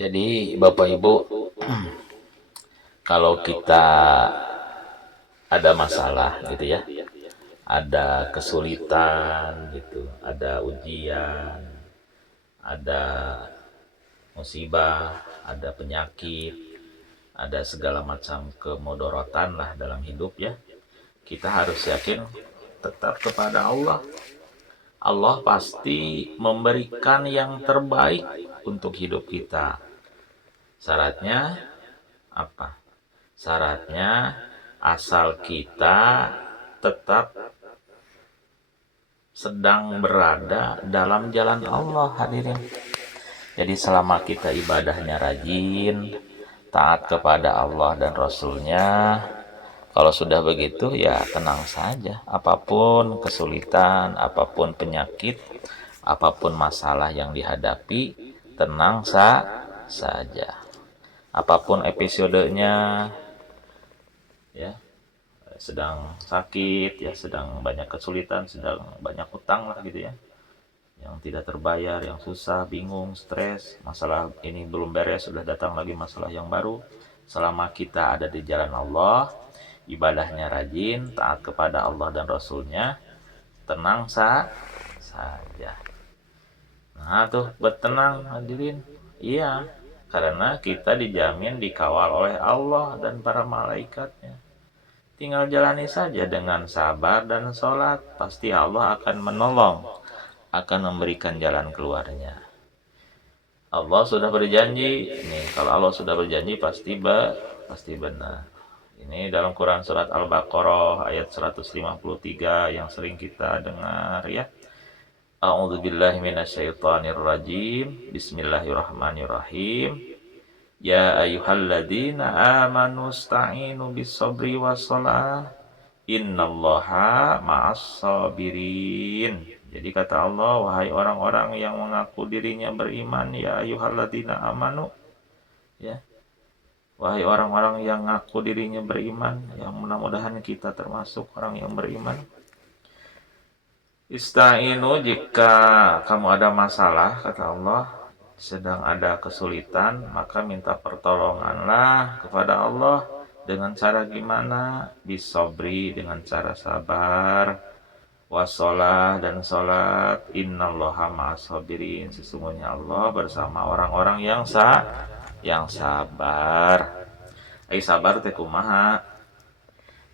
Jadi Bapak Ibu, kalau kita ada masalah gitu ya, ada kesulitan gitu, ada ujian, ada musibah, ada penyakit, ada segala macam kemudorotan lah dalam hidup ya. Kita harus yakin tetap kepada Allah. Allah pasti memberikan yang terbaik untuk hidup kita. Syaratnya apa? Syaratnya asal kita tetap sedang berada dalam jalan Allah, hadirin. Jadi selama kita ibadahnya rajin, taat kepada Allah dan Rasulnya, kalau sudah begitu ya tenang saja. Apapun kesulitan, apapun penyakit, apapun masalah yang dihadapi, tenang saja. Apapun episodenya, ya, sedang sakit, ya sedang banyak kesulitan, sedang banyak hutang lah gitu ya, yang tidak terbayar, yang susah, bingung, stres, masalah ini belum beres, sudah datang lagi masalah yang baru. Selama kita ada di jalan Allah, ibadahnya rajin, taat kepada Allah dan Rasulnya, tenang saja. Nah tuh, buat tenang hadirin. Iya, karena kita dijamin dikawal oleh Allah dan para malaikatnya. Tinggal jalani saja dengan sabar dan sholat, pasti Allah akan menolong, akan memberikan jalan keluarnya. Allah sudah berjanji, nih kalau Allah sudah berjanji pasti benar. Ini dalam Quran surat Al-Baqarah ayat 153 yang sering kita dengar ya. A'udzubillahi minasyaitonirrajim. Bismillahirrahmanirrahim. Ya ayyuhalladzina amanu sta'inu bis-sabri was-shalah. Innallaha ma'as-sabirin. Jadi kata Allah, wahai orang-orang yang mengaku dirinya beriman, ya ayyuhalladzina amanu, ya. Wahai orang-orang yang ngaku dirinya beriman, yang mudah-mudahan kita termasuk orang yang beriman. Ista'inu, jika kamu ada masalah, kata Allah, sedang ada kesulitan, maka minta pertolonganlah kepada Allah. Dengan cara gimana? Bisobri, dengan cara sabar. Wasolah, dan sholat. Innallaha ma'as-sabirin, sesungguhnya Allah bersama orang-orang yang sabar. Ai sabar teh kumaha?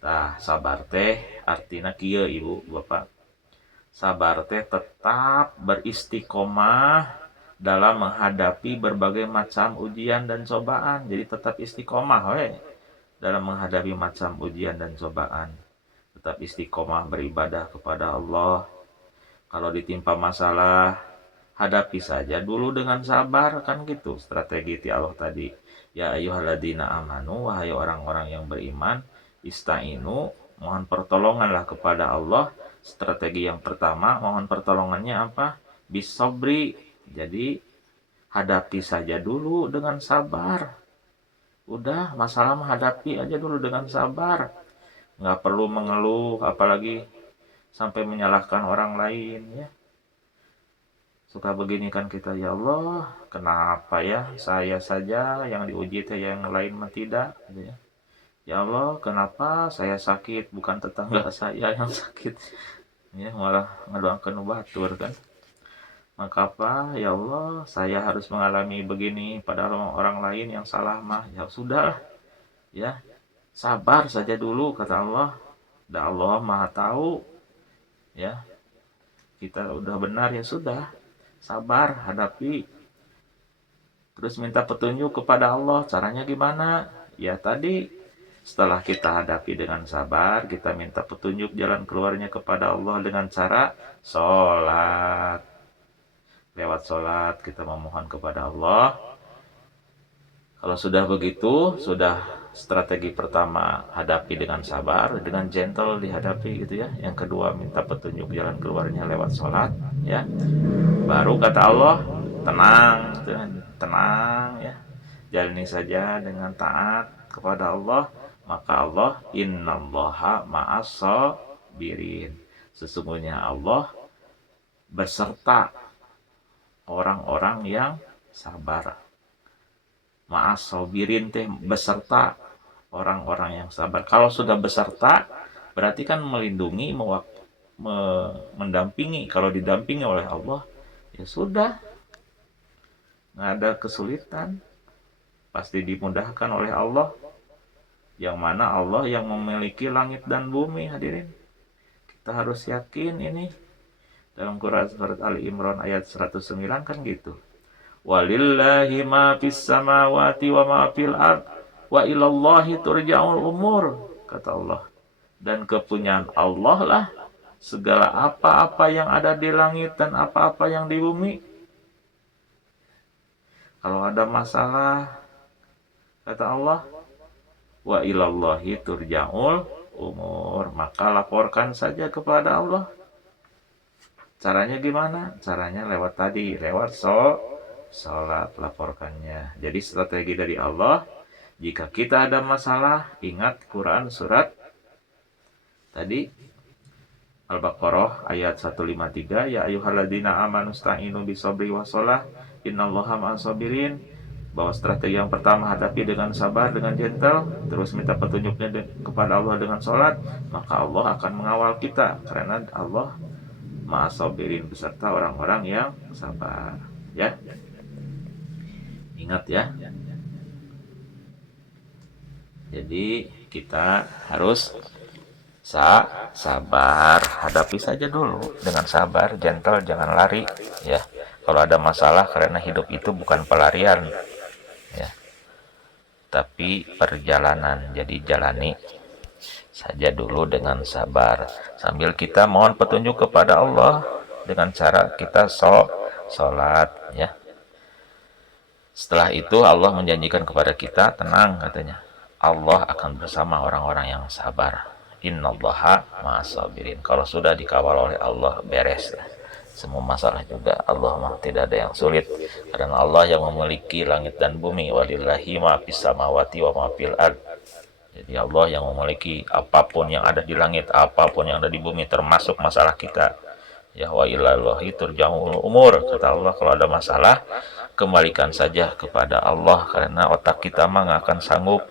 Nah, sabar teh artina kieu Ibu, Bapak. Sabar teh tetap beristiqomah dalam menghadapi berbagai macam ujian dan cobaan. Jadi tetap istiqomah we dalam menghadapi macam ujian dan cobaan. Tetap istiqomah beribadah kepada Allah. Kalau ditimpa masalah, hadapi saja dulu dengan sabar, kan gitu strategi ti Allah tadi. Ya ayyuhalladzina amanu, wahai orang-orang yang beriman, istainu, mohon pertolonganlah kepada Allah. Strategi yang pertama, mohon pertolongannya apa? Bisobri. Jadi hadapi saja dulu dengan sabar. Udah, masalah menghadapi aja dulu dengan sabar. Nggak perlu mengeluh, apalagi sampai menyalahkan orang lain ya. Suka begini kan kita, ya Allah, kenapa ya saya saja yang diuji teh, yang lain mah tidak gitu ya. Ya Allah, kenapa saya sakit, bukan tetangga saya yang sakit. Ya, malah ngedoakeun batur kan. Maka apa? Ya Allah, saya harus mengalami begini padahal orang lain yang salah mah. Ya sudah, ya. Sabar saja dulu kata Allah. Dan Allah Maha tahu, ya. Kita udah benar ya sudah. Sabar, hadapi. Terus minta petunjuk kepada Allah. Caranya gimana? Ya tadi, setelah kita hadapi dengan sabar, kita minta petunjuk jalan keluarnya kepada Allah dengan cara sholat. Lewat sholat kita memohon kepada Allah. Kalau sudah begitu, sudah strategi pertama hadapi dengan sabar, dengan gentle dihadapi gitu ya. Yang kedua minta petunjuk jalan keluarnya lewat sholat ya. Baru kata Allah, tenang, tenang ya. Jalani saja dengan taat kepada Allah, maka Allah innallaha ma'as-sabirin. Sesungguhnya Allah beserta orang-orang yang sabar. Ma'as sabirin teh beserta orang-orang yang sabar. Kalau sudah beserta berarti kan melindungi, mendampingi. Kalau didampingi oleh Allah, ya sudah, nggak ada kesulitan, pasti dimudahkan oleh Allah. Yang mana Allah yang memiliki langit dan bumi, hadirin. Kita harus yakin ini. Dalam Quran surat Ali Imran ayat 109 kan gitu. Walillahi ma fis samawati wa ma fil ard wa ilallahi turja'ul umur, kata Allah. Dan kepunyaan Allah lah segala apa-apa yang ada di langit dan apa-apa yang di bumi. Kalau ada masalah, kata Allah, wa ilallahi turja'ul umur, maka laporkan saja kepada Allah. Caranya gimana? Caranya lewat tadi, lewat sholat laporkannya. Jadi strategi dari Allah, jika kita ada masalah, ingat Quran surat tadi Al-Baqarah ayat 153, ya ayyuhalladzina amanu sta'inu bisabri wassalah innallaha ma'as-sabirin. Bahwa strategi yang pertama hadapi dengan sabar, dengan gentle, terus minta petunjuknya kepada Allah dengan sholat, maka Allah akan mengawal kita, karena Allah ma'as-sabirin, beserta orang-orang yang sabar. Ya, ingat ya. Jadi kita harus sabar, hadapi saja dulu dengan sabar, gentle, jangan lari ya. Kalau ada masalah, karena hidup itu bukan pelarian ya, tapi perjalanan. Jadi jalani saja dulu dengan sabar, sambil kita mohon petunjuk kepada Allah dengan cara kita sholat ya. Setelah itu Allah menjanjikan kepada kita, tenang katanya, Allah akan bersama orang-orang yang sabar. Innallaha ma'as-sabirin. Kalau sudah dikawal oleh Allah, beres. Semua masalah juga Allah mah tidak ada yang sulit, karena Allah yang memiliki langit dan bumi. Walillahi ma fis samawati wa ma fil ard. Jadi Allah yang memiliki apapun yang ada di langit, apapun yang ada di bumi, termasuk masalah kita. Ya, wa ilallahi turja'ul umur, kata Allah. Kalau ada masalah, kembalikan saja kepada Allah, karena otak kita mah nggak akan sanggup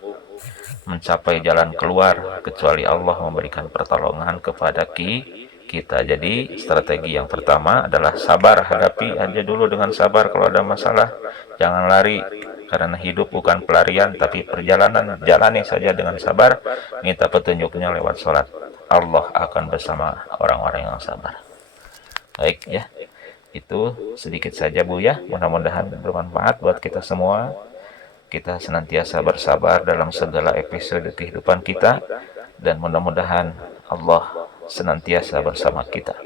mencapai jalan keluar kecuali Allah memberikan pertolongan kepada kita. Jadi strategi yang pertama adalah sabar, hadapi aja dulu dengan sabar kalau ada masalah, jangan lari, karena hidup bukan pelarian tapi perjalanan. Jalani saja dengan sabar, minta petunjuknya lewat sholat, Allah akan bersama orang-orang yang sabar. Baik ya, itu sedikit saja Bu ya, mudah-mudahan bermanfaat buat kita semua. Kita senantiasa bersabar dalam segala episode kehidupan kita, dan mudah-mudahan Allah senantiasa bersama kita.